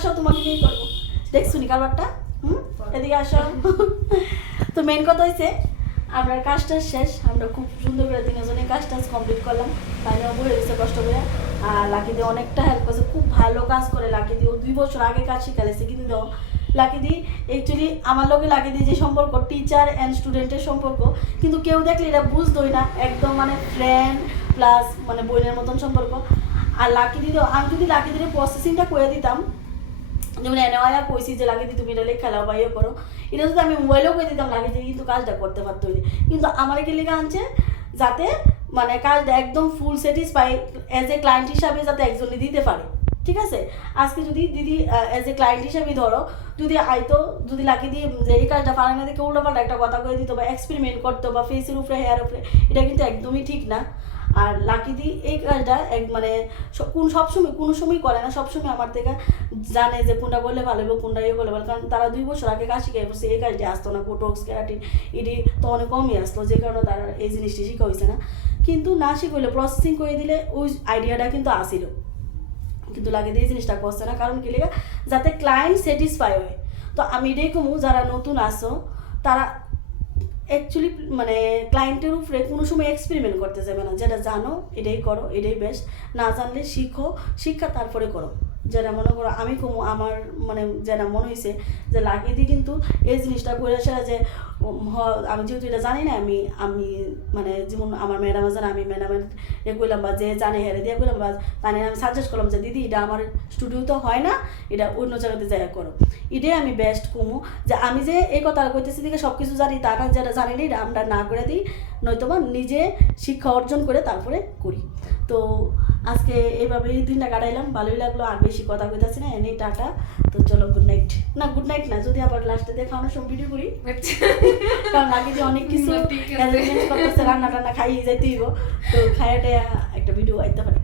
আসো, তোমাকে নিয়েই করবো। দেখছো নি কারবারটা? এদিকে আসো। তো মেন কথা হয়েছে আমরা কাজটা শেষ, আমরা খুব সুন্দর করে তিনজনে কাজটা কমপ্লিট করলাম। তাইও বলে দিচ্ছে কষ্ট করে। আর লাকি দিয়ে অনেকটা হেল্প করছে, খুব ভালো কাজ করে লাকি দিয়ে। ও 2 বছর আগে কাজ শিখালেছে, কিন্তু দাও লাকি দি অ্যাকচুয়ালি আমার লোকে লাকি দি যে সম্পর্ক টিচার অ্যান্ড স্টুডেন্টের সম্পর্ক, কিন্তু কেউ দেখলে এটা বুঝতোই না, একদম মানে ফ্রেন্ড প্লাস মানে বোনের মতন সম্পর্ক। আর লাকি দিদিও আমি যদি লাকি দিদির প্রসেসিংটা করে দিতাম, যেমন এনেওয়া কইছি যে লাগে তুমি এটা লেখা লাও বা ইয়ে করো, এটা যদি আমি মোবাইলেও করে দিতাম লাগে যে কিন্তু কাজটা করতে পারতো। কিন্তু আমার কি লেখা আনছে যাতে মানে কাজটা একদম ফুল স্যাটিসফাই অ্যাজ এ ক্লায়েন্ট হিসাবে যাতে একজনই দিতে পারে। ঠিক আছে, আজকে যদি দিদি অ্যাজ এ ক্লায়েন্ট হিসাবে ধরো যদি আইতো, যদি লাকি দিয়ে যে এই কাজটা পারে না দেখে উল্টোপাল্টা একটা কথা করে দিত বা এক্সপেরিমেন্ট করতো বা ফেসের উপরে হেয়ার উপরে, এটা কিন্তু একদমই ঠিক না। আর লাকি দি এই কাজটা এক মানে সবসময় কোনো সময় করে না, সবসময় আমার থেকে জানে যে কোনটা করলে ভালো হবে, কোনটা ইয়ে করলে ভালো। কারণ তারা 2 বছর আগে কাজ শিখে বসে, এই কাজটি আসতো না, বোটক্স ক্যারাটিন এটি তো অনেক কমই আসতো, যে কারণে তারা এই জিনিসটি শিখা হয়েছে না। কিন্তু না শিখলে প্রসেসিং করে দিলে ওই আইডিয়াটা কিন্তু আসিল, কিন্তু লাগে দিয়ে এই জিনিসটা করছে না। কারণ কি লেগে যাতে ক্লায়েন্ট স্যাটিসফাই হয়। তো আমি এটাই কমু যারা নতুন আসো তারা অ্যাকচুয়ালি মানে ক্লায়েন্টের উপরে কোনো সময় এক্সপেরিমেন্ট করতে যাবে না, যেটা জানো এটাই করো, এটাই বেস্ট। না জানলে শিখো, শিক্ষা তারপরে করো। যেটা মনে করো আমি কমু আমার মানে যেটা মনে হয়েছে যে লাগিয়ে দিই কিন্তু এই জিনিসটা করে সেটা যে আমি যেহেতু এটা জানি না, আমি আমি মানে যেমন আমার ম্যাডাম জানে, আমি ম্যাডামের এ করলাম বা যে জানে হেরে দিয়ে করলাম বা তাই আমি সাজেস্ট করলাম যে দিদি এটা আমার স্টুডিও তো হয় না, এটা অন্য জায়গাতে জায়গা করো। এটাই আমি বেস্ট কমু, যে আমি যে এই কথা কইতেছি দিকে সব কিছু জানি তা না, যেটা জানি না এটা আমরা না করে দিই, নয়তোবা নিজে শিক্ষা অর্জন করে তারপরে করি। তো আজকে এইভাবেই দিনটা কাটাইলাম, ভালোই লাগলো। আর বেশি কথা কইতাছি না, এনেই টাটা। তো চলো গুড নাইট। না গুড নাইট না, যদি আবার লাস্টে দেখা অনেক সময় ভিডিও করি, কারণ লাগে যে অনেক কিছু রান্না টান্না খাইয়ে যাইতেইব, তো খাইয়াটা একটা ভিডিও আইতে পারে।